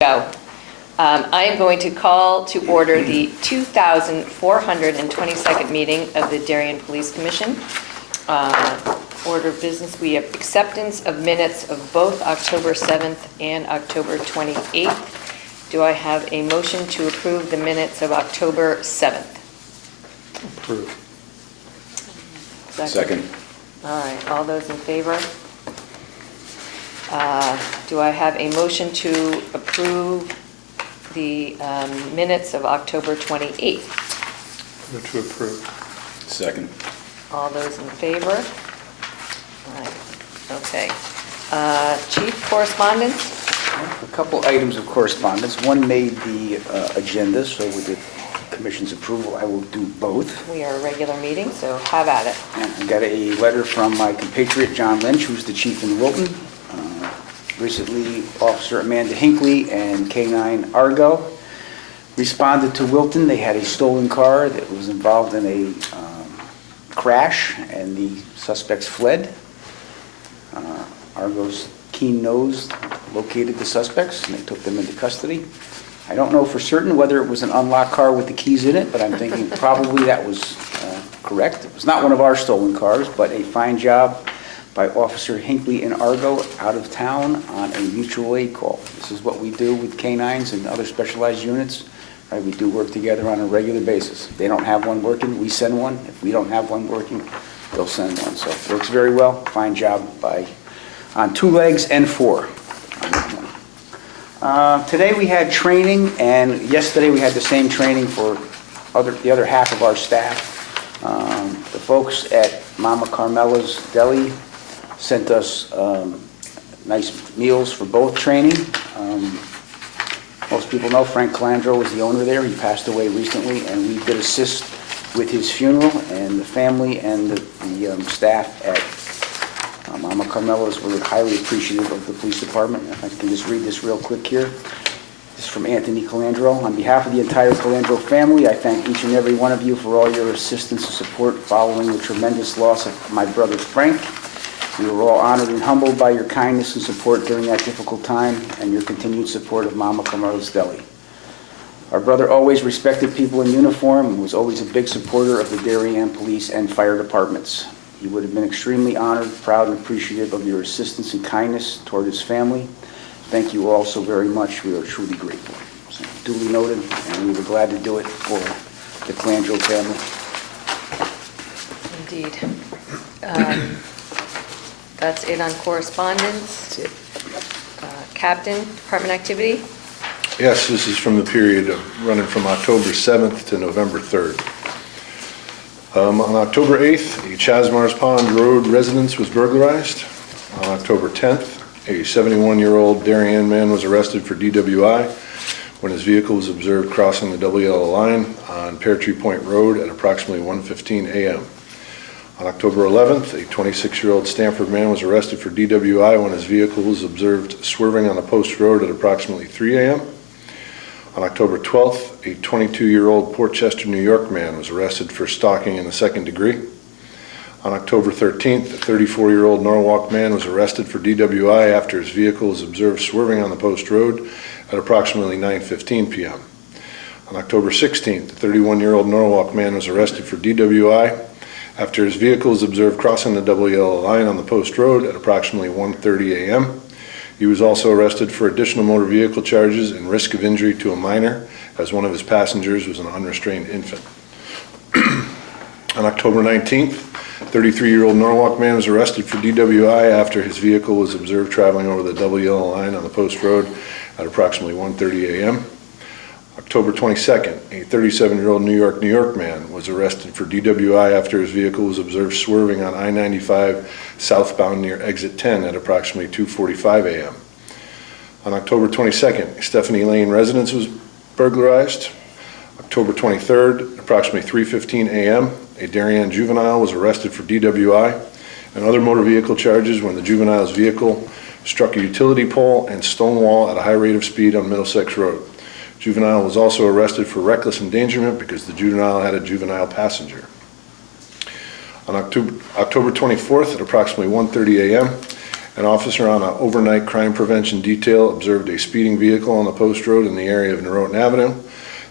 Go. I am going to call to order the 2,422nd meeting of the Darien Police Commission. Order of business, we have acceptance of minutes of both October 7th and October 28th. Do I have a motion to approve the minutes of October 7th? Approved. Second. All right, all those in favor? Do I have a motion to approve the minutes of October 28th? Move to approve. Second. All those in favor? All right, okay. Chief, correspondence? A couple items of correspondence. One made the agenda, so with the Commission's approval, I will do both. We are a regular meeting, so have at it. And I got a letter from my compatriot, John Lynch, who's the chief in Wilton. Recently, Officer Amanda Hinckley and K-9 Argo responded to Wilton. They had a stolen car that was involved in a crash, and the suspects fled. Argo's keen nose located the suspects, and they took them into custody. I don't know for certain whether it was an unlocked car with the keys in it, but I'm thinking probably that was correct. It was not one of our stolen cars, but a fine job by Officer Hinckley and Argo out of town on a mutual aid call. This is what we do with canines and other specialized units. Right? We do work together on a regular basis. If they don't have one working, we send one. If we don't have one working, they'll send one. So it works very well. Fine job on 2 legs and 4. Today we had training, and yesterday we had the same training for the other half of our staff. The folks at Mama Carmela's Deli sent us nice meals for both training. Most people know Frank Calandro was the owner there. He passed away recently, and we did assist with his funeral, and the family and the staff at Mama Carmela's were highly appreciative of the police department. If I can just read this real quick here. This is from Anthony Calandro. On behalf of the entire Calandro family, I thank each and every one of you for all your assistance and support following the tremendous loss of my brother Frank. We were all honored and humbled by your kindness and support during that difficult time and your continued support of Mama Carmela's Deli. Our brother always respected people in uniform and was always a big supporter of the Darien Police and Fire Departments. He would have been extremely honored, proud, and appreciative of your assistance and kindness toward his family. Thank you all so very much. We are truly grateful. So, duly noted, and we were glad to do it for the Calandro family. Indeed. That's it on correspondence. That's it. Captain, department activity? Yes, this is from the period running from October 7th to November 3rd. On October 8th, a Chasmars Pond Road residence was burglarized. On October 10th, a 71-year-old Darien man was arrested for DWI when his vehicle was observed crossing the double yellow line on Pear Tree Point Road at approximately 1:15 a.m. On October 11th, a 26-year-old Stanford man was arrested for DWI when his vehicle was observed swerving on the Post Road at approximately 3 a.m. On October 12th, a 22-year-old Port Chester, New York man was arrested for stalking in the 2nd degree. On October 13th, a 34-year-old Norwalk man was arrested for DWI after his vehicle was observed swerving on the Post Road at approximately 9:15 p.m. On October 16th, a 31-year-old Norwalk man was arrested for DWI after his vehicle was observed crossing the double yellow line on the Post Road at approximately 1:30 a.m. He was also arrested for additional motor vehicle charges and risk of injury to a minor, as one of his passengers was an unrestrained infant. On October 19th, a 33-year-old Norwalk man was arrested for DWI after his vehicle was observed traveling over the double yellow line on the Post Road at approximately 1:30 a.m. October 22nd, a 37-year-old New York man was arrested for DWI after his vehicle was observed swerving on I-95 southbound near exit 10 at approximately 2:45 a.m. On October 22nd, a Stephanie Lane residence was burglarized. October 23rd, approximately 3:15 a.m., a Darien juvenile was arrested for DWI and other motor vehicle charges when the juvenile's vehicle struck a utility pole and stone wall at a high rate of speed on Middlesex Road. Juvenile was also arrested for reckless endangerment because the juvenile had a juvenile passenger. On October 24th at approximately 1:30 a.m., An officer on an overnight crime prevention detail observed a speeding vehicle on the post road in the area of Norotan Avenue.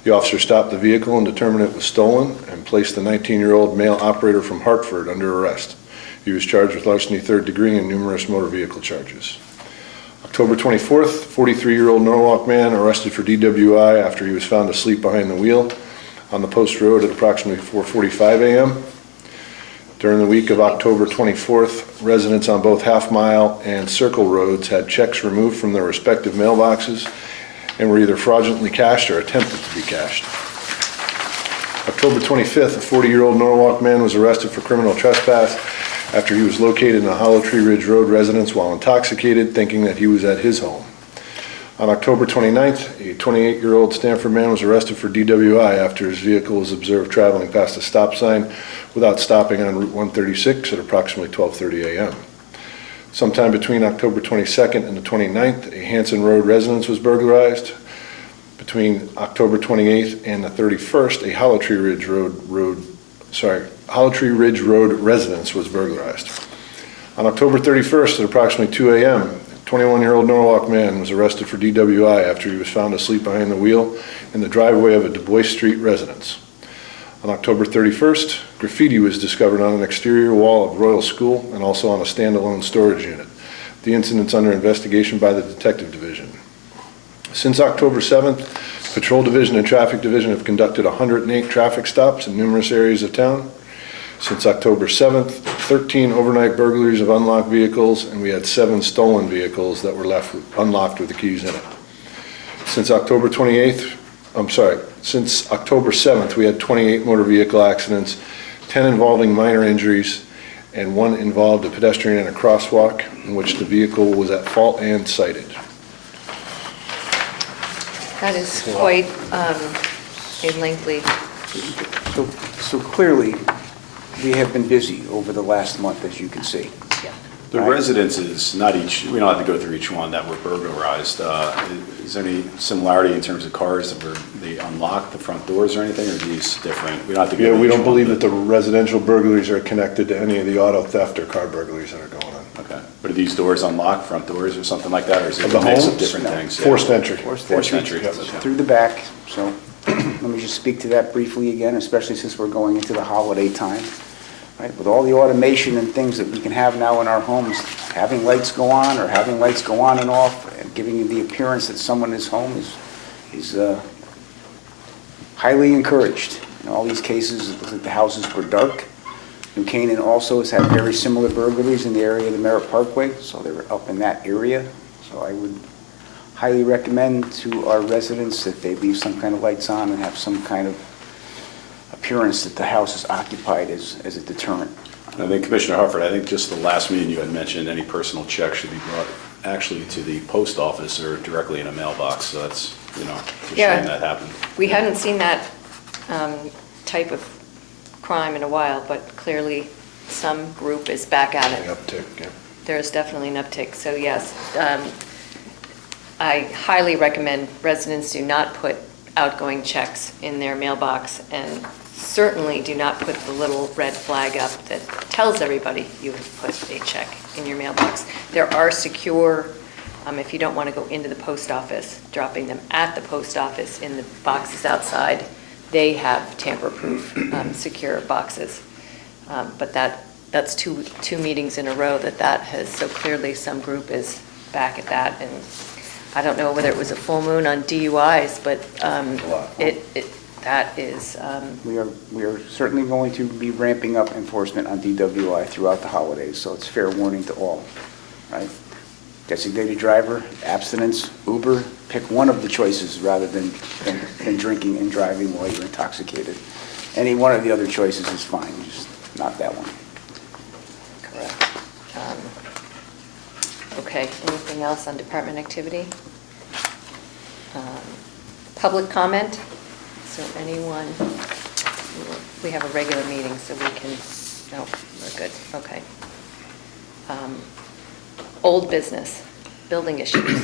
The officer stopped the vehicle and determined it was stolen and placed the 19-year-old male operator from Hartford under arrest. He was charged with larceny third degree and numerous motor vehicle charges. October 24th, 43-year-old Norwalk man arrested for DWI after he was found asleep behind the wheel on the post road at approximately 4:45 a.m. During the week of October 24th, residents on both Half Mile and Circle Roads had checks removed from their respective mailboxes and were either fraudulently cashed or attempted to be cashed. October 25th, a 40-year-old Norwalk man was arrested for criminal trespass after he was located in a Hollow Tree Ridge Road residence while intoxicated, thinking that he was at his home. On October 29th, a 28-year-old Stanford man was arrested for DWI after his vehicle was observed traveling past a stop sign without stopping on Route 136 at approximately 12:30 a.m. Sometime between October 22nd and the 29th, a Hanson Road residence was burglarized. Between October 28th and the 31st, a Hollow Tree Ridge Road residence was burglarized. On October 31st at approximately 2 a.m., a 21-year-old Norwalk man was arrested for DWI after he was found asleep behind the wheel in the driveway of a Du Bois Street residence. On October 31st, graffiti was discovered on an exterior wall of Royal School and also on a standalone storage unit. The incident's under investigation by the Detective Division. Since October 7th, Patrol Division and Traffic Division have conducted 108 traffic stops in numerous areas of town. Since October 7th, 13 overnight burglaries of unlocked vehicles, and we had 7 stolen vehicles that were left unlocked with the keys in it. Since October 7th, we had 28 motor vehicle accidents, 10 involving minor injuries, and 1 involved a pedestrian in a crosswalk in which the vehicle was at fault and cited. That is quite a lengthy. So clearly, we have been busy over the last month, as you can see. Yeah. The Right. residences, not each, we don't have to go through each one that were burglarized. Is there any similarity in terms of cars that they unlocked the front doors or anything, or are these different? We don't have to go Yeah, through we each don't one, believe but- that the residential burglaries are connected to any of the auto theft or car burglaries that are going on. Okay, but are these doors unlocked, front doors or something like that, or is it Of the a mix of homes? different No. things? Forced entry. Forced Forced entry entry. through the back, so let me just speak to that briefly again, especially since we're going into the holiday time. Right, with all the automation and things that we can have now in our homes, having lights go on or having lights go on and off, and giving you the appearance that someone is home is highly encouraged. In all these cases, it looks like the houses were dark. New Canaan also has had very similar burglaries in the area of the Merritt Parkway, so they were up in that area. So I would highly recommend to our residents that they leave some kind of lights on and have some kind of appearance that the house is occupied as a deterrent. I think Commissioner Hartford, I think just the last meeting you had mentioned, any personal check should be brought actually to the post office or directly in a mailbox, so that's, it's a Yeah. shame that happened. We hadn't seen that type of crime in a while, but clearly some group is back at An it. uptick, yeah. There's definitely an uptick, so yes. I highly recommend residents do not put outgoing checks in their mailbox, and certainly do not put the little red flag up that tells everybody you have put a check in your mailbox. There are secure, if you don't want to go into the post office, dropping them at the post office in the boxes outside, they have tamper-proof, secure boxes. But that's two meetings in a row that has, so clearly some group is back at that, and I don't know whether it was a full moon on DUIs, but that is, We are certainly going to be ramping up enforcement on DWI throughout the holidays, so it's fair warning to all, right? Designated driver, abstinence, Uber, pick one of the choices rather than drinking and driving while you're intoxicated. Any one of the other choices is fine, just not that one. correct. Okay, anything else on department activity? Public comment? So anyone, we have a regular meeting, so we can, no, we're good, okay. Old business, building issues.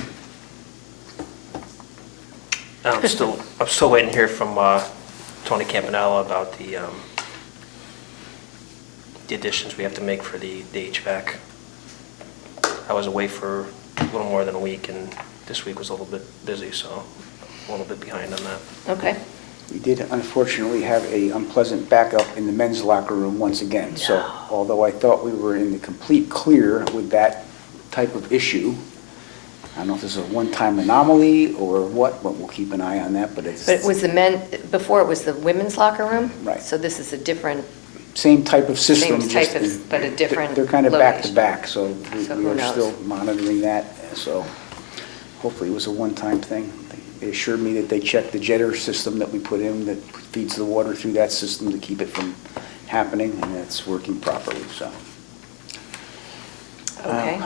I'm still waiting to hear from Tony Campanella about the additions we have to make for the HVAC. I was away for a little more than a week, and this week was a little bit busy, so a little bit behind on that. Okay. We did unfortunately have a unpleasant backup in the men's locker room once again. So No. although I thought we were in the complete clear with that type of issue, I don't know if this is a one-time anomaly or what, but we'll keep an eye on that, but it's But it was the men, before it was the women's locker room? Right. So this is a different, same type of system. Same type just of- in- but a different They're kind of back to location. back, so So we who are knows? still monitoring that. So hopefully it was a one-time thing. They assured me that they checked the jetter system that we put in that feeds the water through that system to keep it from happening, and it's working properly, so. okay.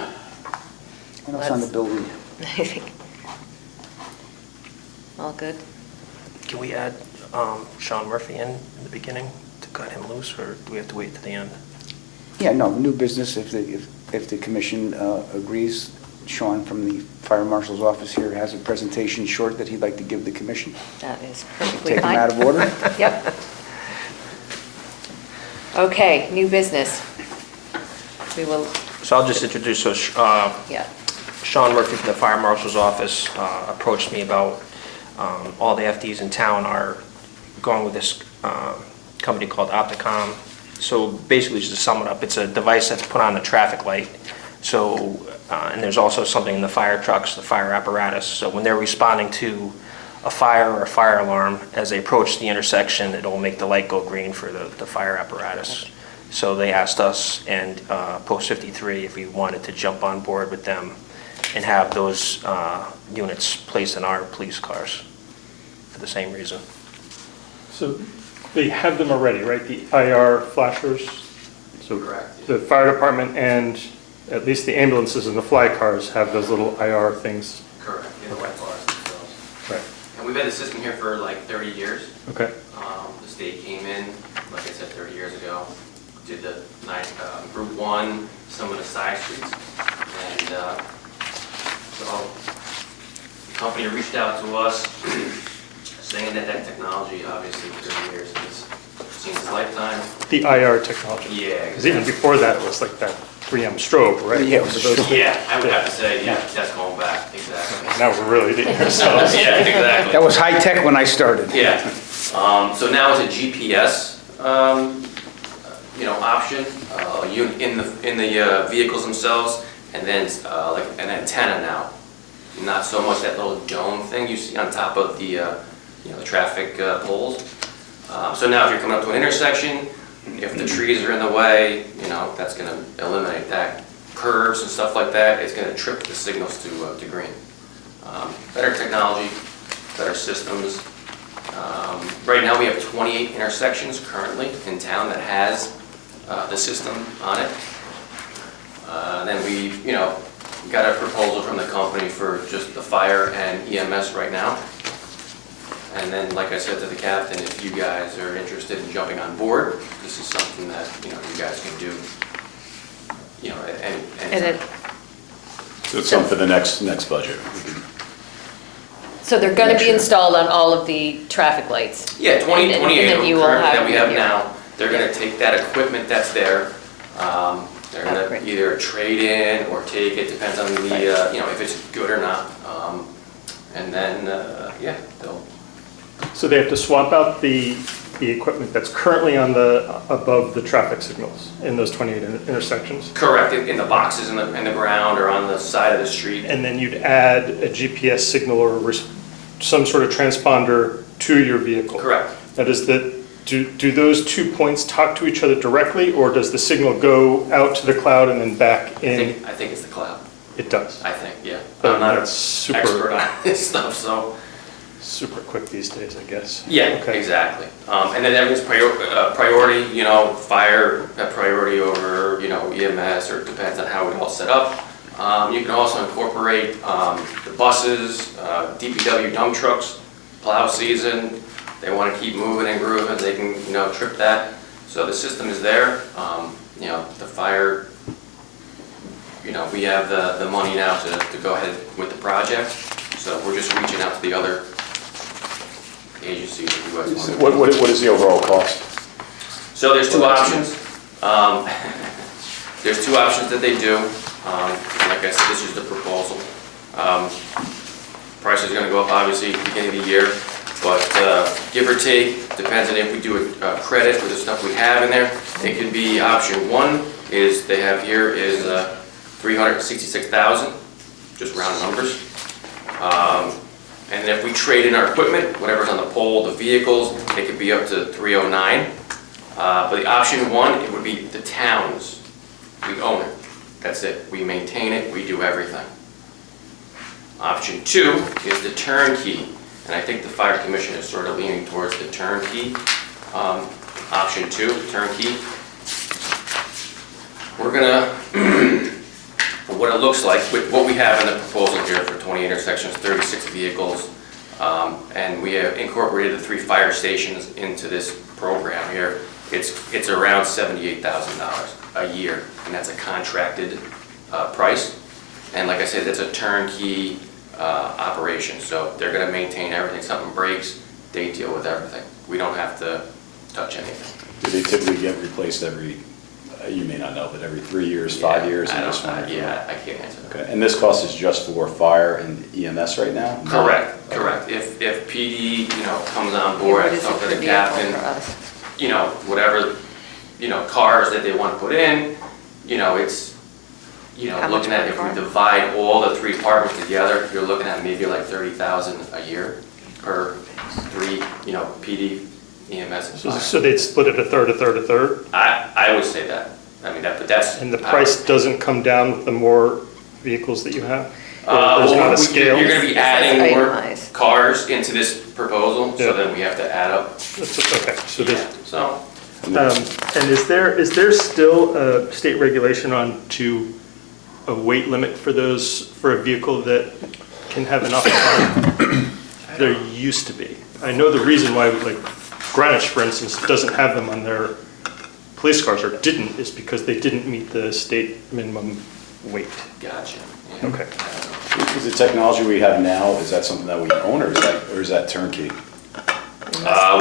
What else on the Let's- building? All good? Can we add Sean Murphy in the beginning to cut him loose, or do we have to wait to the end? Yeah, no, new business, if the commission agrees. Sean from the fire marshal's office here has a presentation short that he'd like to give the commission. That is perfectly Take fine. him out of order. Yep. Okay, new business. We will, So I'll just introduce, yeah, Sean Murphy from the Fire Marshal's Office approached me about all the FDs in town are going with this company called Opticom. So basically, just to sum it up, it's a device that's put on a traffic light. So, and there's also something in the fire trucks, the fire apparatus. So when they're responding to a fire or a fire alarm, as they approach the intersection, it'll make the light go green for the fire apparatus. So they asked us and Post 53 if we wanted to jump on board with them and have those units placed in our police cars for the same reason. So they have them already, right? The IR flashers? So Correct. the fire department and at least the ambulances and the fly cars have those little IR things. Correct, yeah, the white bars themselves. Right. And we've had the system here for like 30 years. Okay. The state came in, like I said, 30 years ago, did the Route 1, some of the side streets. And so the company reached out to us saying that that technology, obviously, for 30 years, has seen its lifetime. The IR technology. Yeah, Because even before that, it was like that 3M strobe, right? Yeah, it was a Those- strobe. Yeah, I would have to say, yeah, that's going back, exactly. Now we're really dating ourselves. Yeah, exactly. That was high-tech when I started. Yeah, so now it's a GPS, option, in the vehicles themselves, and then like an antenna now. Not so much that little dome thing you see on top of the, the traffic poles. So now if you're coming up to an intersection, if the trees are in the way, that's gonna eliminate that. Curves and stuff like that, it's gonna trip the signals to green. Better technology, better systems. Right now, we have 28 intersections currently in town that has the system on it. Then we, got a proposal from the company for just the fire and EMS right now. And then, like I said to the captain, if you guys are interested in jumping on board, this is something that, you guys can do, at any and time. it, So it's something for the next budget. We can- so they're gonna Next be year. installed on all of the traffic lights? Yeah, 20, And 28 then of you them will current have that we have your- now, they're gonna take that equipment that's there, they're gonna Upgrade. either trade in or take it, depends on the, if it's good or not. And then, they'll, So they have to swap out the equipment that's currently above the traffic signals in those 28 intersections? correct, in the boxes in the ground or on the side of the street. And then you'd add a GPS signal or some sort of transponder to your vehicle? Correct. Now, do those 2 points talk to each other directly, or does the signal go out to the cloud and then back in? I think it's the cloud, It does. I think, yeah. Oh, I'm not an that's super- expert on this stuff, so. Super quick these days, I guess. Yeah, Okay. exactly. And then everything's priority, fire priority over, EMS, or it depends on how it all set up. You can also incorporate the buses, DPW dump trucks, plow season. They want to keep moving and grooving, they can, trip that. So the system is there. The fire, we have the money now to go ahead with the project. So we're just reaching out to the other agencies if you guys want to. What is the overall cost? So there's two options. There's two options that they do. Like I said, this is the proposal. Price is gonna go up obviously at the beginning of the year, but give or take, depends on if we do a credit for the stuff we have in there. It could be option one is, they have here is 366,000, just round numbers. And then if we trade in our equipment, whatever's on the pole, the vehicles, it could be up to 309. But the option one, it would be the towns. We own it. That's it. We maintain it. We do everything. Option two is the turnkey. And I think the fire commission is sort of leaning towards the turnkey. Option two, turnkey. We're gonna, what it looks like, with what we have in the proposal here for 20 intersections, 36 vehicles, and we have incorporated the 3 fire stations into this program here. It's around $78,000 a year, and that's a contracted price. And like I said, that's a turnkey operation, so they're gonna maintain everything. Something breaks, they deal with everything. We don't have to touch anything. Do they typically get replaced every, you may not know, but every 3 years, 5 years? I and this don't, one? yeah, I can't answer that. Okay, and this cost is just for fire and EMS right now? Correct, correct. If PD, comes on Yeah, board, what I is it talk per to the vehicle captain, for us? whatever, cars that they want to put in, it's, How much looking at, per if we car? divide all the 3 departments together, you're looking at maybe like 30,000 a year per 3, PD, EMS, and fire. So they'd split it a third, a third, a third? I would say that. I mean, but that's. And the price doesn't come down with the more vehicles that you have? Or there's Well, not a scale? You're gonna be adding It's more itemized. cars into this proposal, Yeah. so then we have to add up. Okay, so there's, So, and is there still a state regulation on a weight limit for for a vehicle that can have enough time? There used to be. I know the reason why, like Greenwich, for instance, doesn't have them on their police cars, or didn't, is because they didn't meet the state minimum weight. gotcha. Yeah. Okay. Is the technology we have now, is that something that we own, or is that turnkey?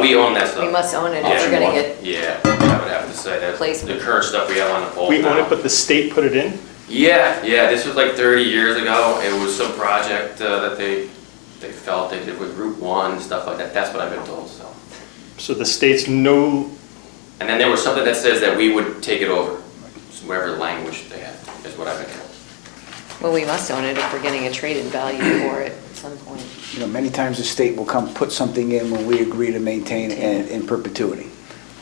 We own that stuff. We must own it if Option we're gonna one. get, Yeah, I would have to say that. Placement. The current stuff we have on the pole We own now. it, but the state put it in? Yeah, this was like 30 years ago. It was some project that they felt they did with Route 1 and stuff like that. That's what I've been told, so. So the state's no, And then there was something that says that we would take it over, so whatever language they had, is what I've been told. well, we must own it if we're getting a trade-in value for it at some point. Many times the state will come put something in when we agree to maintain in perpetuity.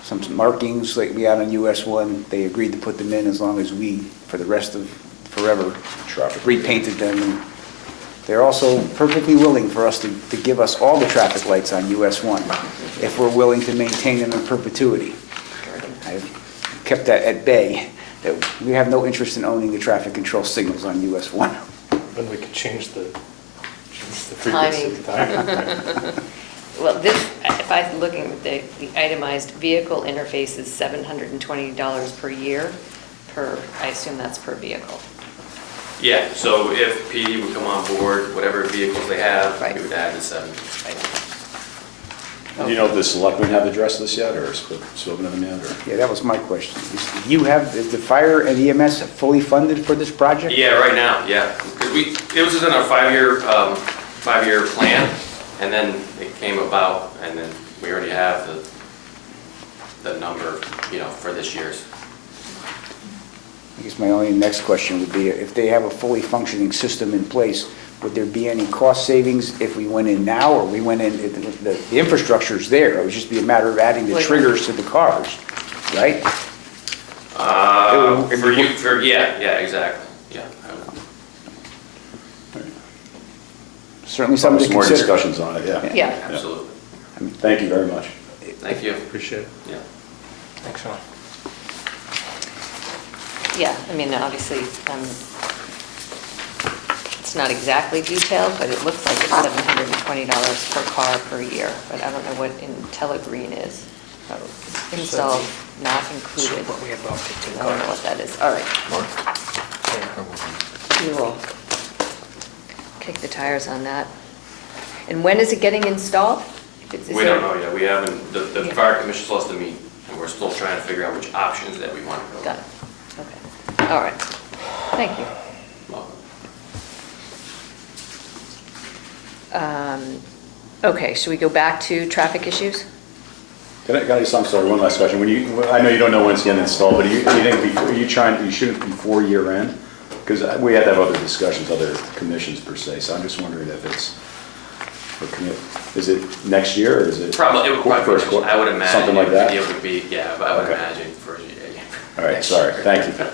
Some markings like we had on US 1, they agreed to put them in as long as we, for the rest of forever, repainted them. And they're also perfectly willing for us to give us all the traffic lights on US 1 if we're willing to maintain them in perpetuity. I've kept that at bay, that we have no interest in owning the traffic control signals on US 1. then we could change the frequency. Well, this, if I'm looking at the itemized vehicle interface is $720 per year I assume that's per vehicle. Yeah, so if PD would come on board, whatever vehicles they have, Right. we would add the 7. Do you know if the selectmen have addressed this yet, or spoken to them yet, or? Yeah, that was my question. Is the fire and EMS fully funded for this project? Yeah, right now, yeah. Because it was in our 5-year plan, and then it came about, and then we already have the number, for this year's. I guess my only next question would be, if they have a fully functioning system in place, would there be any cost savings if we went in now, or we went in, the infrastructure's there, it would just be a matter of adding the triggers to the cars, right? Yeah, exactly, yeah. Certainly something to More consider. discussions on it, yeah. Yeah. Absolutely. Thank you very much. Thank you. Appreciate it. Yeah. Thanks, Sean. Yeah, I mean, obviously, it's not exactly detailed, but it looks like it's $720 per car per year, but I don't know what IntelliGreen is. Install not included. What we have about 15 I don't know what that is. All right. We will kick the tires on that. And when is it getting installed? Is We there- don't know yet. We haven't, the Yeah. fire commission still has to meet, and we're still trying to figure out which options that we want to go. Got it. Okay. All right. Thank you. Okay, should we go back to traffic issues? Can I ask, I'm sorry, one last question. I know you don't know when it's getting installed, but you think before, you shoot it before year end? Because we had to have other discussions, other commissions per se, so I'm just wondering if it's, is it next year or is it? Probably, it would probably, first quarter? I would imagine. Something like that? It would be, yeah, but I would Okay. imagine first year. Yeah. All right, sorry, thank you.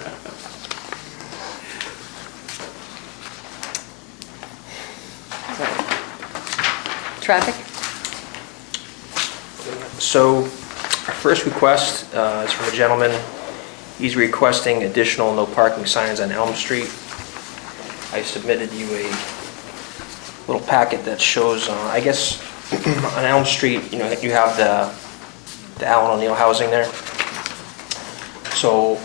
Traffic? So our first request is from a gentleman. He's requesting additional no parking signs on Elm Street. I submitted you a little packet that shows, I guess, on Elm Street, you know, you have the Allen O'Neill housing there. So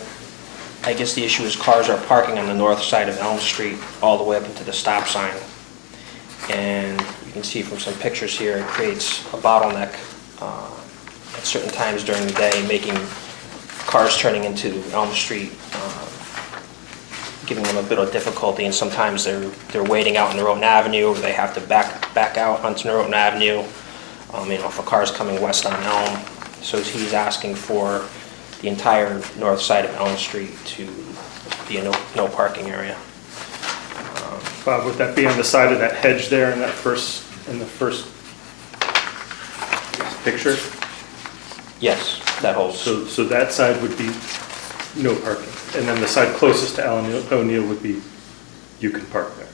I guess the issue is cars are parking on the north side of Elm Street all the way up into the stop sign. And you can see from some pictures here, it creates a bottleneck at certain times during the day, making cars turning into Elm Street, giving them a bit of difficulty, and sometimes they're waiting out on Norotan Avenue, or they have to back out onto Norotan Avenue, you know, if a car's coming west on Elm. So he's asking for the entire north side of Elm Street to be a no parking area. Bob, would that be on the side of that hedge there in the first picture? Yes, that whole, So that side would be no parking, and then the side closest to Allen O'Neill would be, you can park there.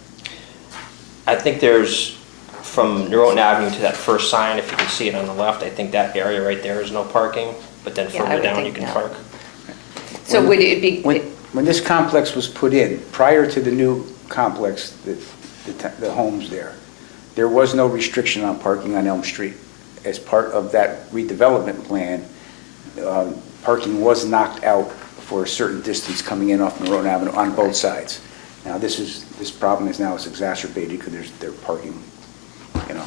I think there's, from Norotan Avenue to that first sign, if you can see it on the left, I think that area right there is no parking, but then Yeah, I further would down think you can no. park. So would it be, When this complex was put in, prior to the new complex, the homes there was no restriction on parking on Elm Street. As part of that redevelopment plan, parking was knocked out for a certain distance coming in off Norotan Avenue on both sides. Now, this problem is now exacerbated because they're parking, you know,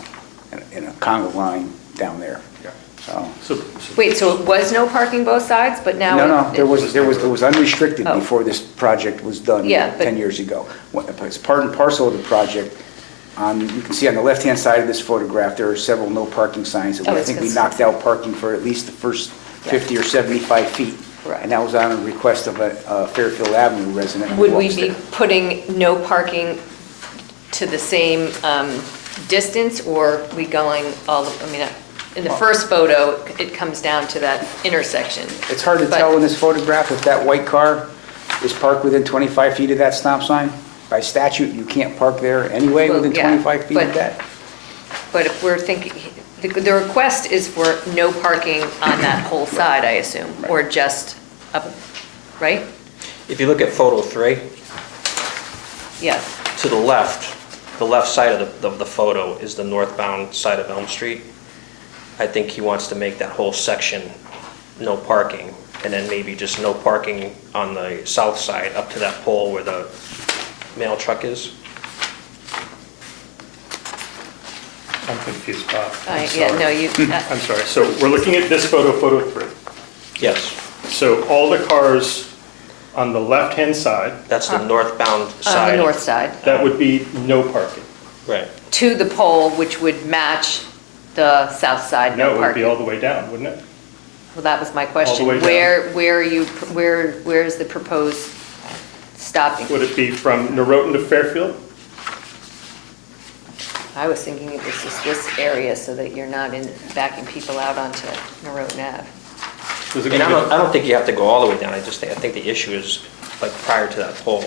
in a Congo line down there. So, wait, so it was no parking both sides, but now? no, it- it was unrestricted Oh. before this project was done Yeah, but- 10 years ago. It's part and parcel of the project. You can see on the left-hand side of this photograph, there are several no parking signs. Oh, I it's think we cons- knocked out parking for at least the first 50 or 75 feet. Right. And that was on a request of a Fairfield Avenue resident who Would we walks be there. putting no parking to the same distance, or we going all, I mean, in the first photo, it comes down to that intersection. It's hard to But- tell in this photograph if that white car is parked within 25 feet of that stop sign. By statute, you can't park there anyway Well, within yeah, 25 feet of but- that. But if we're thinking, the request is for no parking on that whole side, I assume, or just up, right? If you look at photo 3, Yes. to the left side of the photo is the northbound side of Elm Street. I think he wants to make that whole section no parking, and then maybe just no parking on the south side up to that pole where the mail truck is. I'm confused, Bob. I'm Yeah, sorry. no, you, I'm sorry, so we're looking at this photo 3. Yes, So all the cars on the left-hand side, that's the northbound on the side. north side, that would be no parking. Right. to the pole, which would match the south side, No, no it would be all parking. the way down, wouldn't it? Well, that was my question. way down. Where are you, where is the proposed stopping? Would it be from Norotan to Fairfield? I was thinking it was just this area so that you're not backing people out onto Norotan Ave. Is it And gonna I don't think you have to go all the way down, I think the issue is like prior to that pole.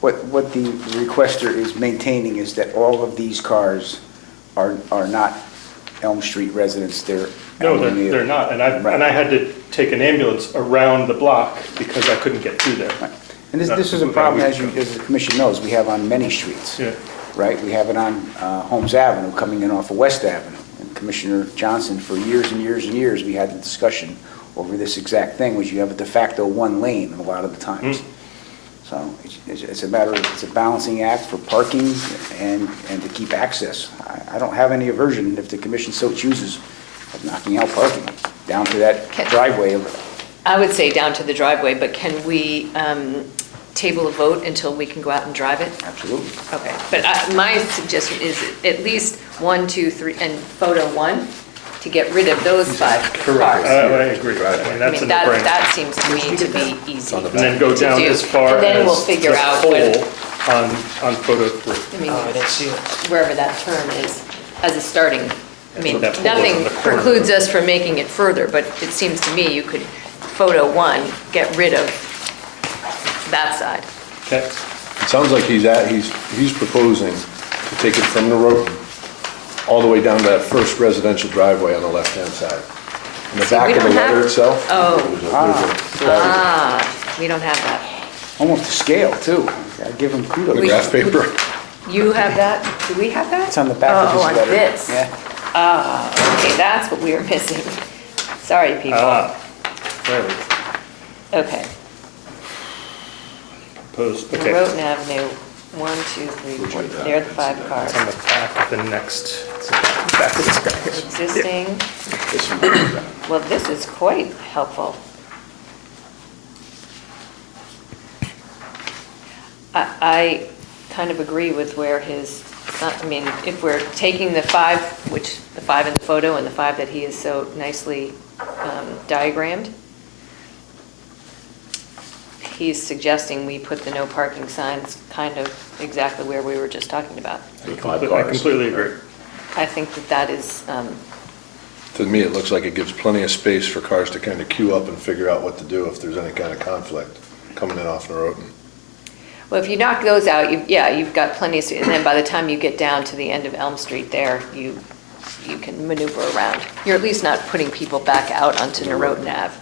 What the requester is maintaining is that all of these cars are not Elm Street residents, they're. No, Allen they're not, and I had to take an ambulance around the block because I couldn't get through there. Right. And this is a problem, as the commission knows, we have on many streets. Yeah. Right? We have it on Holmes Avenue, coming in off of West Avenue. And Commissioner Johnson, for years and years and years, we had the discussion over this exact thing, was you have a de facto one lane a lot of the times. So it's a matter of, it's a balancing act for parking and to keep access. I don't have any aversion, if the commission so chooses, of knocking out parking down to that driveway of. I would say down to the driveway, but can we table a vote until we can go out and drive it? Absolutely. Okay, but my suggestion is at least 1, 2, 3, and photo 1 to get rid of those 5 cars. I agree. I mean, I that's a mean, that no-brainer. seems to me to be easy. on the And then go to down do. as far And then we'll as figure the out pole what, on photo 3. I mean, Oh, I didn't see it. wherever that turn is as a starting. I mean, That pole is nothing in the corner. precludes us from making it further, but it seems to me you could photo 1, get rid of that side. Okay, It sounds like he's proposing to take it from the road all the way down to that first residential driveway on the left-hand side. In the See, we back of the don't have- letter itself. Oh. there's We don't have that. Almost to scale, too. I give him a kudos. graph paper. You have that? Do we have that? It's on the back of his Oh, letter. on this? Yeah. Okay, that's what we were missing. Sorry, people. there we go. Okay. Proposed, okay. Norotan Avenue, 1, 2, 3, 4. There are the 5 cars. It's on the back of the next, it's on the back of this guy here. Existing. This one. Well, this is quite helpful. I kind of agree with where his, I mean, if we're taking the 5, which the 5 in the photo and the 5 that he has so nicely diagrammed, he's suggesting we put the no parking signs kind of exactly where we were just talking about. The 5 I cars. completely agree. I think that that is, To me, it looks like it gives plenty of space for cars to kind of queue up and figure out what to do if there's any kind of conflict coming in off Norotan. well, if you knock those out, you've got plenty of, and then by the time you get down to the end of Elm Street there, you can maneuver around. You're at least not putting people back out onto Norotan Ave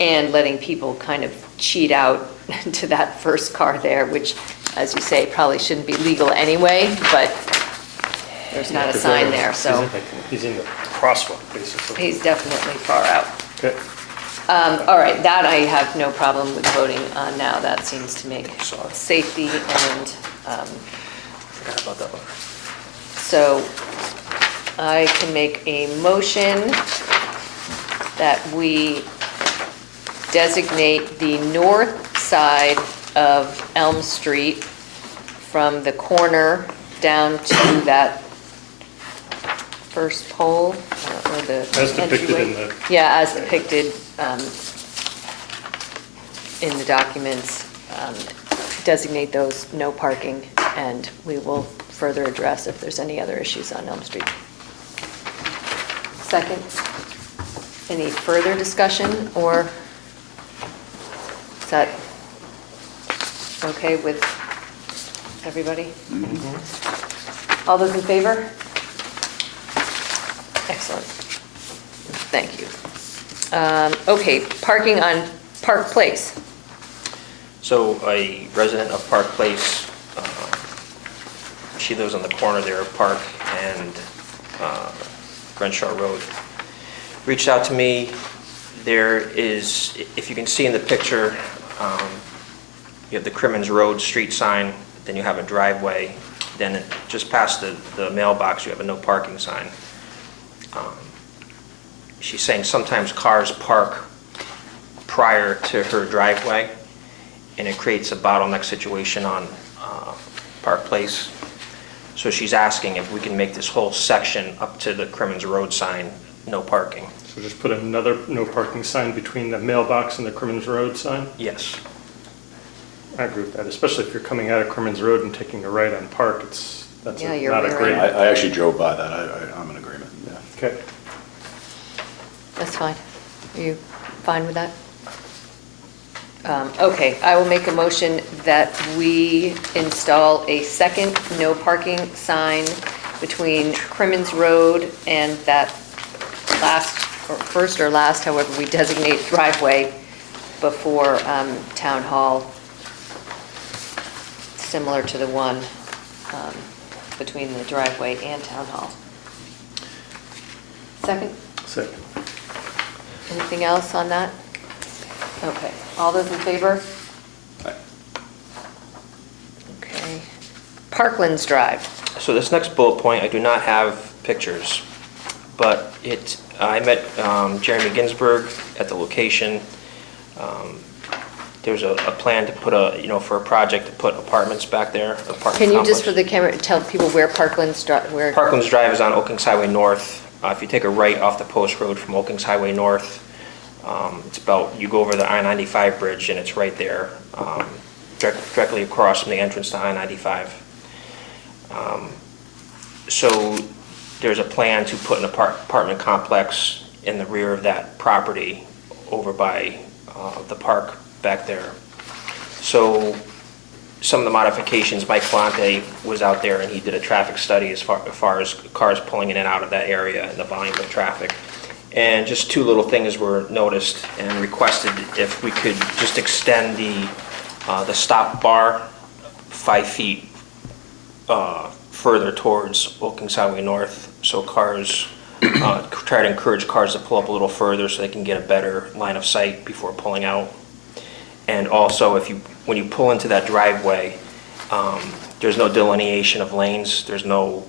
and letting people kind of cheat out to that first car there, which, as you say, probably shouldn't be legal anyway, but there's not a sign there, so He's in the crosswalk, basically. he's definitely far out. Okay. All right, that I have no problem with voting on now. That seems to make safety and, Forgot about that one. so I can make a motion that we designate the north side of Elm Street from the corner down to that first pole, or the As depicted entryway. in the- Yeah, as depicted in the documents, designate those no parking, and we will further address if there's any other issues on Elm Street. Second, any further discussion, or is that okay with everybody? All those in favor? Excellent. Thank you. Okay, parking on Park Place. So a resident of Park Place, she lives on the corner there of Park and Renshaw Road, reached out to me. There is, if you can see in the picture, you have the Crimmins Road street sign, then you have a driveway, then just past the mailbox, you have a no parking sign. She's saying sometimes cars park prior to her driveway, and it creates a bottleneck situation on Park Place. So she's asking if we can make this whole section up to the Crimmins Road sign, no parking. So just put another no parking sign between the mailbox and the Crimmins Road sign? Yes. I agree with that, especially if you're coming out of Crimmins Road and taking a right on Park, that's Yeah, you're not a rearing. great. I actually drove by that. I'm in agreement, yeah. Okay. That's fine. Are you fine with that? Okay, I will make a motion that we install a second no parking sign between Crimmins Road and that last, or first or last, however we designate driveway before Town Hall, similar to the one between the driveway and Town Hall. Second? Second. Anything else on that? Okay, all those in favor? Aye. Okay. Parklands Drive. So this next bullet point, I do not have pictures, but I met Jeremy Ginsburg at the location. there's a plan to put for a project to put apartments back there, apartment Can you just complex. for the camera tell people where Parkland's, where? Parklands Drive is on Old Kings Highway North. If you take a right off the post road from Old Kings Highway North, it's about, you go over the I-95 bridge and it's right there, directly across from the entrance to I-95. So there's a plan to put an apartment complex in the rear of that property over by the park back there. So some of the modifications, Mike Flante was out there and he did a traffic study as far as cars pulling in and out of that area and the volume of traffic. And just two little things were noticed and requested if we could just extend the stop bar 5 feet further towards Old Kings Highway North, so cars, try to encourage cars to pull up a little further so they can get a better line of sight before pulling out. And also, when you pull into that driveway, there's no delineation of lanes, there's no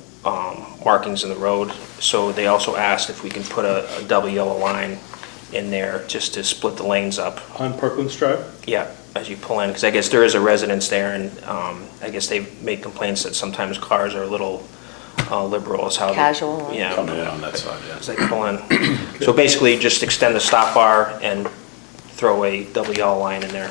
markings in the road, so they also asked if we can put a double yellow line in there just to split the lanes up. On Parkland's Drive? Yeah, as you pull in, because I guess there is a residence there, and I guess they've made complaints that sometimes cars are a little liberal as how they... Casual. Yeah. Coming in on that side, yeah. As they pull in. So basically, just extend the stop bar and throw a double yellow line in there.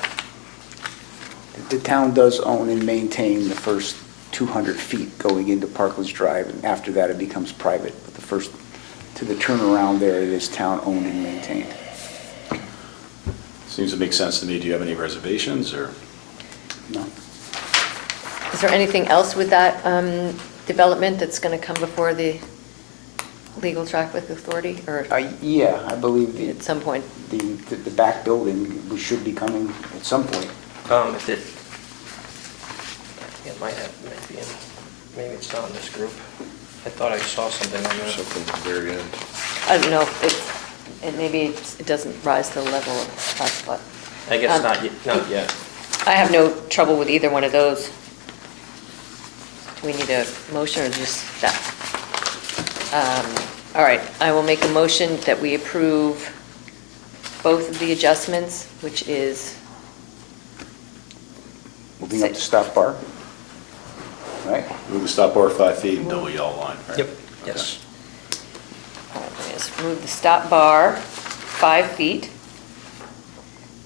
The town does own and maintain the first 200 feet going into Parkland's Drive, and after that it becomes private. But the first, to the turnaround there, it is town-owned and maintained. Seems to make sense to me. Do you have any reservations, or? No? Is there anything else with that development that's going to come before the legal traffic authority, or Yeah, I believe at some point? the back building we should be coming at some point. If it, it might be in, maybe it's not in this group. I thought I saw something on there. Something at the very end. I don't know, maybe it doesn't rise to the level of classified. I guess not yet. I have no trouble with either one of those. Do we need a motion or just that? All right, I will make a motion that we approve both of the adjustments, which is, Moving up the stop bar, right? Move the stop bar 5 feet and double yellow line, right? Yep, yes. let's move the stop bar 5 feet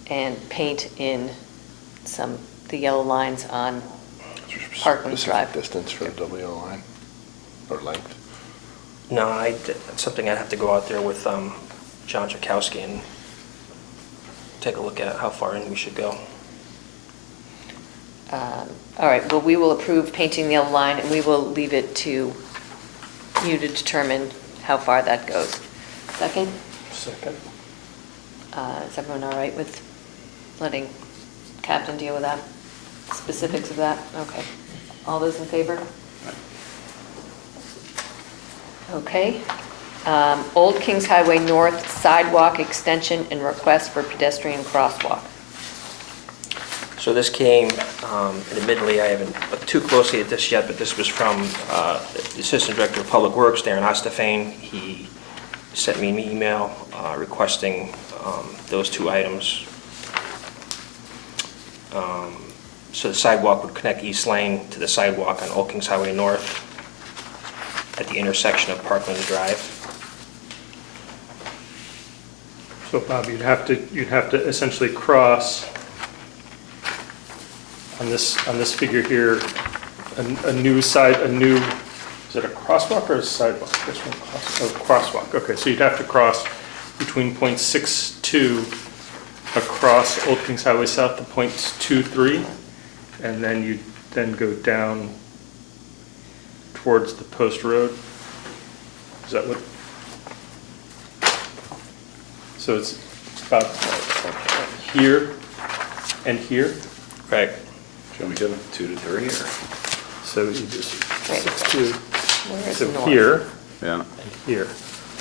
and paint in the yellow lines on Parkland Specific Drive. Distance for the double yellow line, or length. No, that's something I'd have to go out there with John Chakowski and take a look at how far in we should go. All right, well, we will approve painting the yellow line, and we will leave it to you to determine how far that goes. Second? Second. Is everyone all right with letting Captain deal with that? Specifics of that? Okay. All those in favor? Okay. Old Kings Highway North sidewalk extension and request for pedestrian crosswalk. So this came, and admittedly, I haven't looked too closely at this yet, but this was from the Assistant Director of Public Works, Darren Ostafane. He sent me an email requesting those two items. So the sidewalk would connect East Lane to the sidewalk on Old Kings Highway North at the intersection of Parkland Drive. So Bob, you'd have to essentially cross on this figure here, a new, is it a crosswalk or a sidewalk? This one, crosswalk, okay, so you'd have to cross between .62 across Old Kings Highway South to .23, and then you'd then go down towards the post road. Is that what? So it's about here and here? Right. Shall we give 2 to 3, or? So you just, Right. 6'2", Where is so north? here Yeah. and here.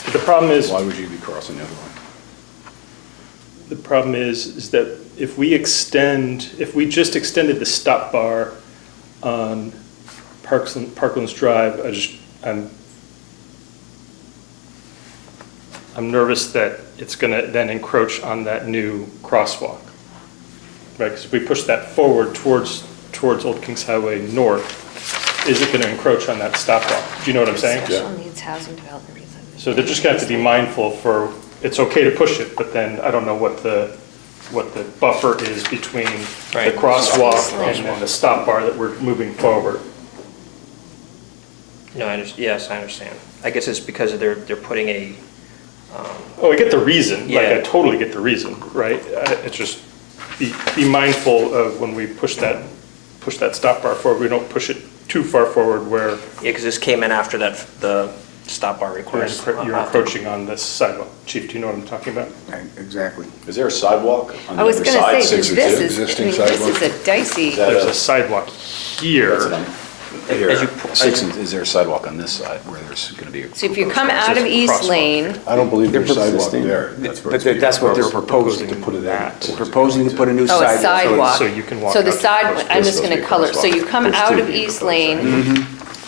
But the problem is, Why would you be crossing the other one? is that if we just extended the stop bar on Parklands Drive, I'm nervous that it's gonna then encroach on that new crosswalk. right? Because if we push that forward towards Old Kings Highway North, is it going to encroach on that stop walk? Do you know what I'm saying? Special needs housing development. So they're just going to have to be mindful for, it's okay to push it, but then I don't know what the buffer is between the Right. crosswalk and then the stop bar that we're moving forward. No, yes, I understand. I guess it's because they're putting a, Oh, I get the reason, like, I Yeah. totally get the reason, right? It's just, be mindful of when we push that stop bar forward, we don't push it too far forward where yeah, because this came in after the stop bar you're request. you're encroaching on this sidewalk. Chief, do you know what I'm talking about? Exactly. Is there a sidewalk on the I was other gonna side? say, Six or this two is, I existing mean, this sidewalk. is a dicey, that There's a- a sidewalk That's here. it on- As you- Is there a sidewalk on this side where there's going to be? so if you come out of It's a East crosswalk. Lane, I don't believe there's They're sidewalk proposing- there. But that's what they're proposing. to put it at. They're proposing to put a new oh, a sidewalk. sidewalk. So you can walk So the out to side, the I'm just supposed to gonna be a color, so crosswalk. you come There's out two of being East proposed, Lane,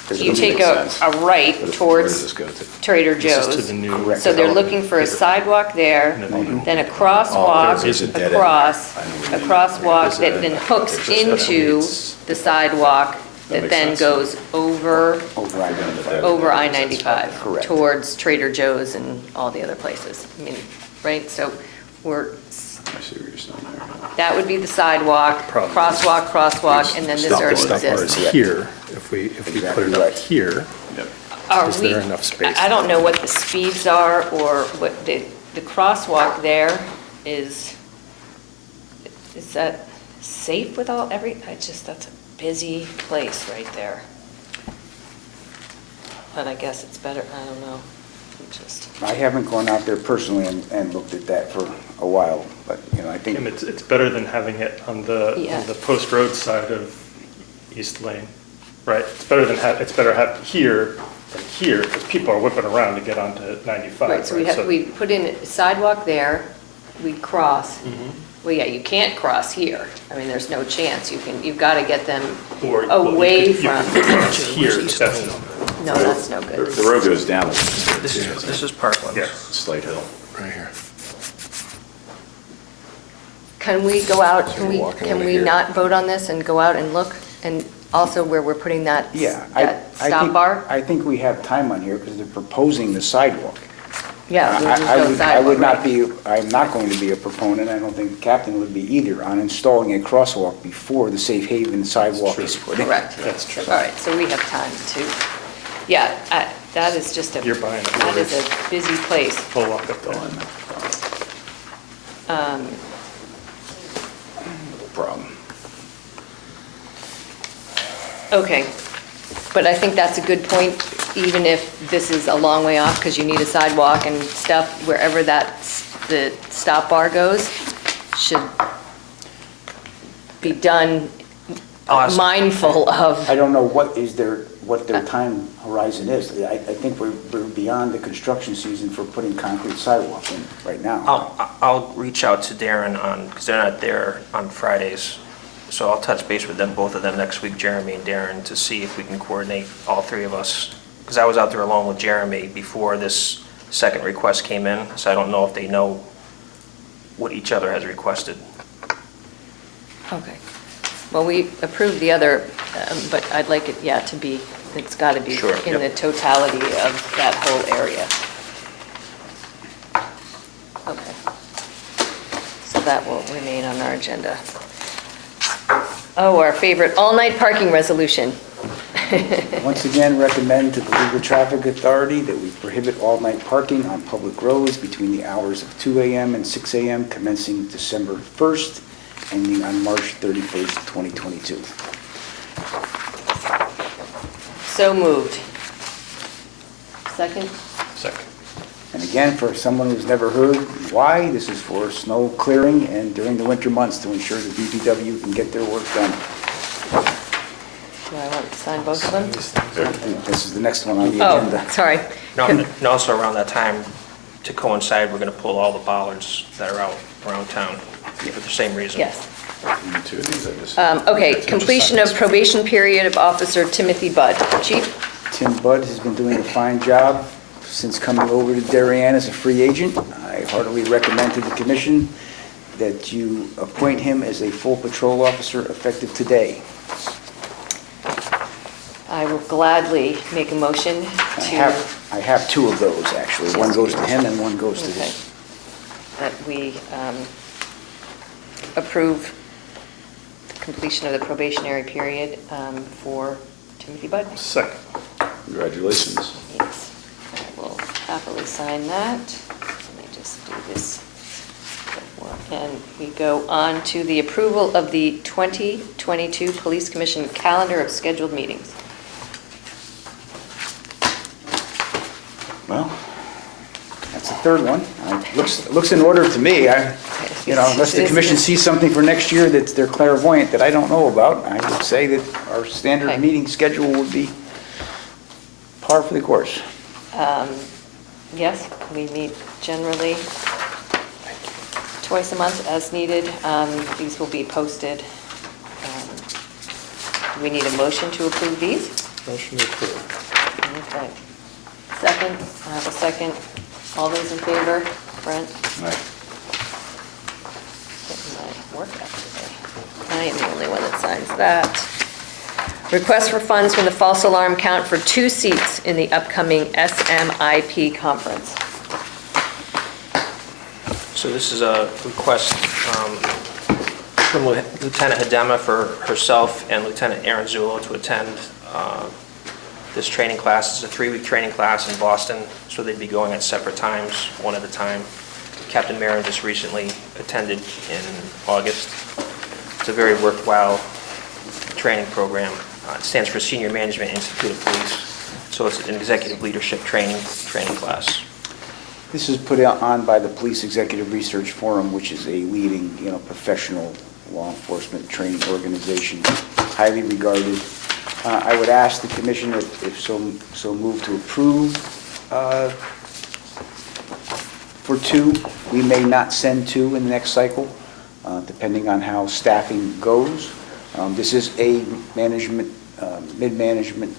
Doesn't you make take sense. a right But where does towards this go to? Trader This is to Joe's. the new. Correct. So they're looking for a sidewalk there, then a crosswalk there's a dead end. across, I know what a you mean. crosswalk There's that a- then hooks there's a special into needs. the sidewalk that makes then sense. goes over Over I-95. over I-95 Correct. towards Trader Joe's and all the other places. I mean, right, so I see what you're saying there. that would be the sidewalk, Problem. crosswalk, and then this Stop- already stop bar is exists. Here, if we put Exactly it up right. here, Yep. Are is we- there enough space? I don't know what the speeds are or what the crosswalk there is that safe with that's a busy place right there. But I guess it's better, I don't know, just. I haven't gone out there personally and looked at that for a while, but, I think, And it's better than having it on the Yeah. post road side of East Lane, right? It's better to have here than here, because people are whipping around to get onto 95, Right, so we put in a sidewalk there, we cross. Well, yeah, you can't cross here. I mean, there's no chance. You've got to get them Or- well, you away could- you from, could cross here, but that's, no, that's no The good. the road goes down. This is Parkland. yeah. Slate Hill. Right here. Can we go out, So you're walking can over we here. not vote on this and go out and look? And also where we're putting that, yeah. that I stop think- bar? I think we have time on here because they're proposing the sidewalk. Yeah, there's I no would- I sidewalk, would not right? be, I'm not going to be a proponent, I don't think the captain would be either, on installing a crosswalk before the safe haven sidewalk is put in. Correct. That's true. All right, so we have time to, yeah, that is just You're buying it. that is a busy place. We'll walk up there. Problem. Okay, but I think that's a good point, even if this is a long way off, because you need a sidewalk and stuff, wherever the stop bar goes, should be done Awesome. mindful of, I don't know what their time horizon is. I think we're beyond the construction season for putting concrete sidewalk in right now. I'll reach out to Darren because they're not there on Fridays. So I'll touch base with them, both of them next week, Jeremy and Darren, to see if we can coordinate all three of us. Because I was out there alone with Jeremy before this second request came in, so I don't know if they know what each other has requested. okay. Well, we approved the other, but I'd like it, yeah, to be, it's got to be Sure, in the yep. totality of that whole area. Okay. So that will remain on our agenda. Oh, our favorite, all-night parking resolution. Once again, recommend to the Legal Traffic Authority that we prohibit all-night parking on public roads between the hours of 2 a.m. and 6 a.m. commencing December 1st, ending on March 31st, 2022. So moved. Second? Second. And again, for someone who's never heard why, this is for snow clearing and during the winter months to ensure the DPW can get their work done. Do I want to sign both of them? And this is the next one on the Oh, agenda. sorry. No, and also around that time, to coincide, we're going to pull all the bollards that are out around town for the same reason. Yes. Two of these, I just. Okay, completion of probation period of Officer Timothy Budd. Chief? Tim Budd has been doing a fine job since coming over to Darien as a free agent. I heartily recommend to the commission that you appoint him as a full patrol officer effective today. I will gladly make a motion to... I have two of those, actually. One goes to him and one goes to Okay. this. That we approve the completion of the probationary period for Timothy Budd. Second. Congratulations. Yes, I will happily sign that. Let me just do this. And we go on to the approval of the 2022 Police Commission calendar of scheduled meetings. Well, that's the third one. Looks in order to me. Unless the commission sees something for next year that they're clairvoyant that I don't know about, I would say that our standard Okay. meeting schedule would be par for the course. Yes, we meet generally twice a month as needed. These will be posted. We need a motion to approve these. Motion to approve. Okay. Second, I have a second. All those in favor? Brent? Aye. Getting my work out today. I am the only one that signs that. Request for funds from the false alarm count for 2 seats in the upcoming SMIP conference. So this is a request from Lieutenant Hadema for herself and Lieutenant Aaron Zullo to attend this training class. It's a 3-week training class in Boston, so they'd be going at separate times, one at a time. Captain Marin just recently attended in August. It's a very worthwhile training program. It stands for Senior Management Institute of Police, so it's an executive leadership training class. This is put on by the Police Executive Research Forum, which is a leading, professional law enforcement training organization, highly regarded. I would ask the commission if so moved to approve for 2. We may not send 2 in the next cycle, depending on how staffing goes. This is a mid-management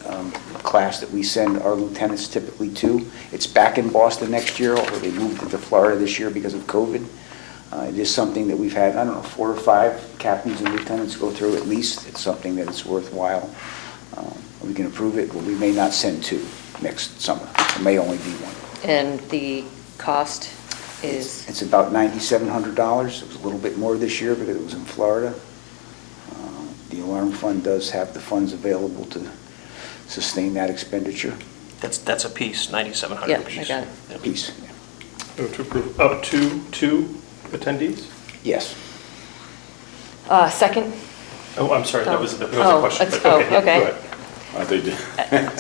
class that we send our lieutenants typically to. It's back in Boston next year, although they moved it to Florida this year because of COVID. It is something that we've had, 4 or 5 captains and lieutenants go through at least. It's something that is worthwhile. We can approve it, but we may not send 2 next summer. It may only be 1. And the cost is? It's about $9,700. It was a little bit more this year because it was in Florida. The alarm fund does have the funds available to sustain that expenditure. That's a piece, 9,700 Yeah, piece. I got it. A piece, Move to approve up to 2 attendees? yes. Second? Oh, I'm sorry, that was a Oh, question. it's- but oh, yeah, okay. go ahead. I think,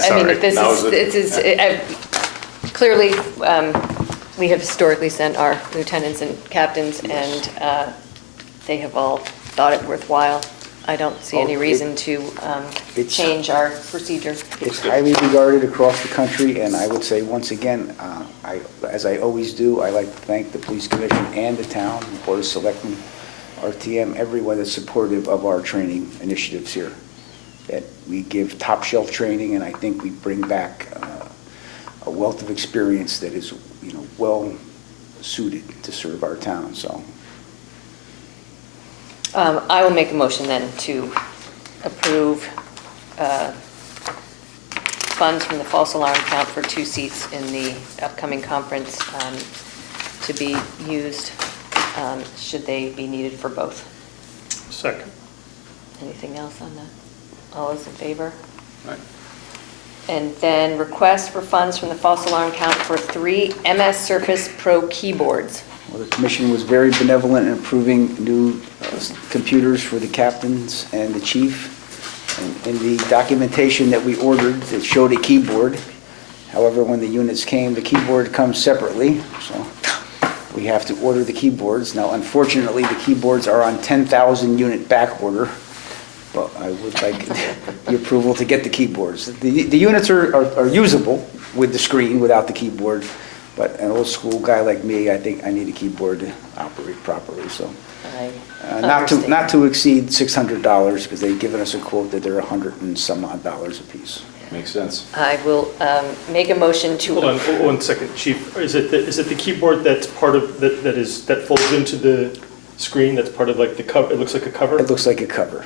I mean, if this That is, was it. this is, clearly, we have historically sent our lieutenants and captains, and they have all thought it worthwhile. I don't see any Oh, reason to it's- change our procedure. It's highly regarded across the country, and I would say, once again, as I always do, I like to thank the Police Commission and the town, the Board of Selectmen, RTM, everyone that's supportive of our training initiatives here. That we give top shelf training, and I think we bring back a wealth of experience that is, well suited to serve our town, so. I will make a motion then to approve funds from the false alarm count for 2 seats in the upcoming conference to be used, should they be needed for both. Second. Anything else on that? All those in favor? Aye. And then request for funds from the false alarm count for 3 MS Surface Pro keyboards. Well, the commission was very benevolent in approving new computers for the captains and the chief. And in the documentation that we ordered, it showed a keyboard. However, when the units came, the keyboard comes separately, so we have to order the keyboards. Now, unfortunately, the keyboards are on 10,000 unit back order, but I would like the approval to get the keyboards. The units are usable with the screen without the keyboard, but an old school guy like me, I think I need a keyboard to operate properly, so. I Not understand. to exceed $600, because they've given us a quote that they're $100 and some odd a piece. makes sense. I will make a motion to. Hold on 1 second, Chief. Is it the keyboard that's part of, that folds into the screen that's part of like the cover, it looks like a cover. It looks like a cover.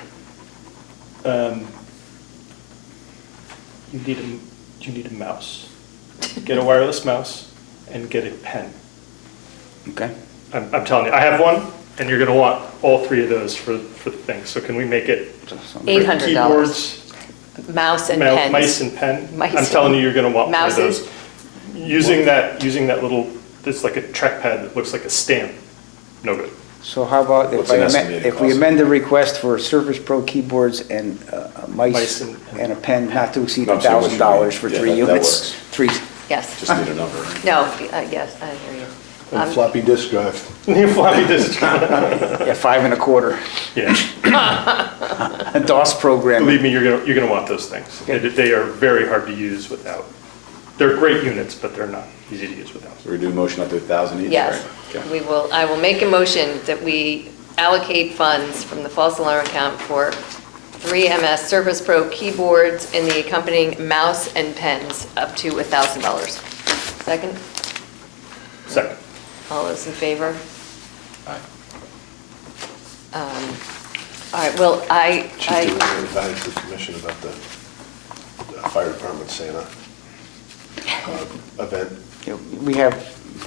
You need a mouse. Get a wireless mouse and get a pen. Okay? I'm telling you, I have one, and you're gonna want all three of those for the thing. So can we make it So- $800. keyboards, Mouse and pens. mice and pen? Mice I'm telling you, you're gonna want one of Mouses? those. Using that little, it's like a trackpad that looks like a stamp, no good. So how about What's an estimated if we cost? amend the request for Surface Pro keyboards and mice Mice and- and a pen not to exceed No, I'm saying what you $1,000 mean. for Yeah, 3 that units? works. Three, Yes. Just need a number, right? No, yes, I hear you. And floppy disk drive. New floppy disk. yeah, 5 1/4. Yeah, A DOS program. believe me, you're gonna want those things. They are very hard to use without. They're great units, but they're not easy to use without. So we do a motion up to 1,000 each, right? Yes, Okay. I will make a motion that we allocate funds from the false alarm account for 3 MS Surface Pro keyboards and the accompanying mouse and pens up to $1,000. Second? Second. All those in favor? Aye. All right, well, Chief, did you advise the commission about the fire department Santa event? You know, we have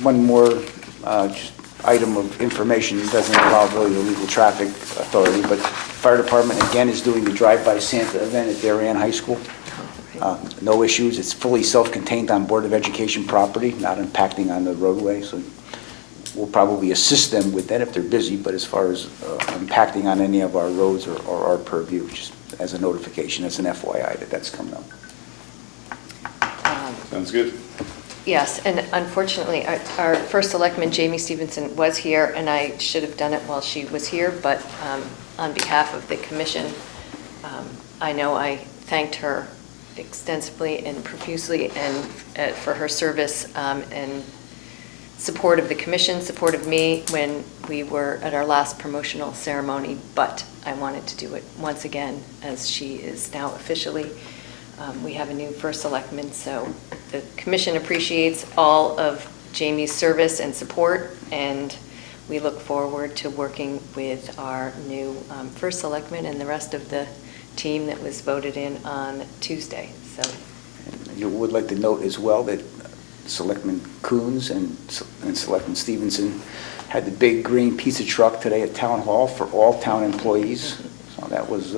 one more just item of information. It doesn't involve really the legal traffic authority, but fire department again is doing the drive-by Santa event at Darien High School. No issues. It's fully self-contained on Board of Education property, not impacting on the roadway. So we'll probably assist them with that if they're busy, but as far as impacting on any of our roads or our purview, just as a notification, as an FYI that that's coming up. Sounds good. Yes, and unfortunately, our first selectman, Jamie Stevenson, was here, and I should have done it while she was here, but on behalf of the commission, I know I thanked her extensively and profusely and for her service and support of the commission, support of me when we were at our last promotional ceremony, but I wanted to do it once again as she is now officially. We have a new first selectman, so the commission appreciates all of Jamie's service and support, and we look forward to working with our new first selectman and the rest of the team that was voted in on Tuesday. So, And you would like to note as well that Selectman Coons and Selectman Stevenson had the big green pizza truck today at Town Hall for all town employees. So that was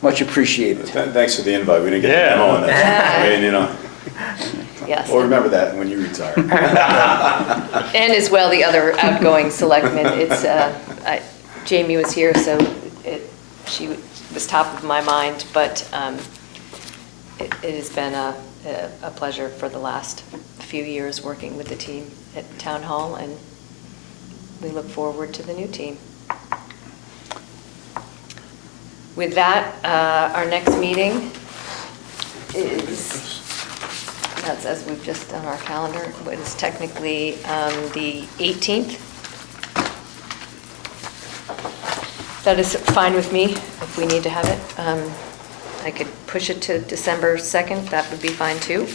much appreciated. Thanks for the invite. We didn't get the Yeah. memo on that. I mean, you know, yes. we'll remember that when you retire. And as well, the other outgoing selectmen. It's, Jamie was here, so she was top of my mind, but it has been a pleasure for the last few years working with the team at Town Hall, and we look forward to the new team. With that, our next meeting is, that's as we've just done our calendar, but it's technically the 18th. That is fine with me if we need to have it. I could push it to December 2nd, that would be fine too.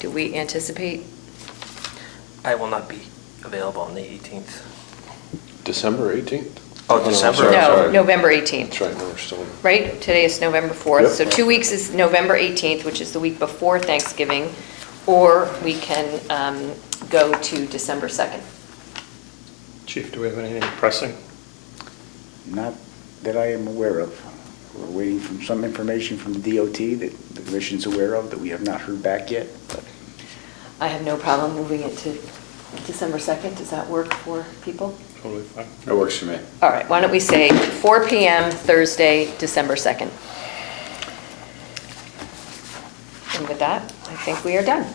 Do we anticipate? I will not be available on the 18th. December 18th? Oh, no, December. sorry, No, sorry. November 18th. That's right, no, we're still. Right? Today is November 4th, Yep. so 2 weeks is November 18th, which is the week before Thanksgiving, or we can go to December 2nd. Chief, do we have anything pressing? Not that I am aware of. We're waiting for some information from the DOT that the commission's aware of that we have not heard back yet. But I have no problem moving it to December 2nd. Does that work for people? Totally fine. That works for me. All right, why don't we say 4 PM Thursday, December 2nd? And with that, I think we are done.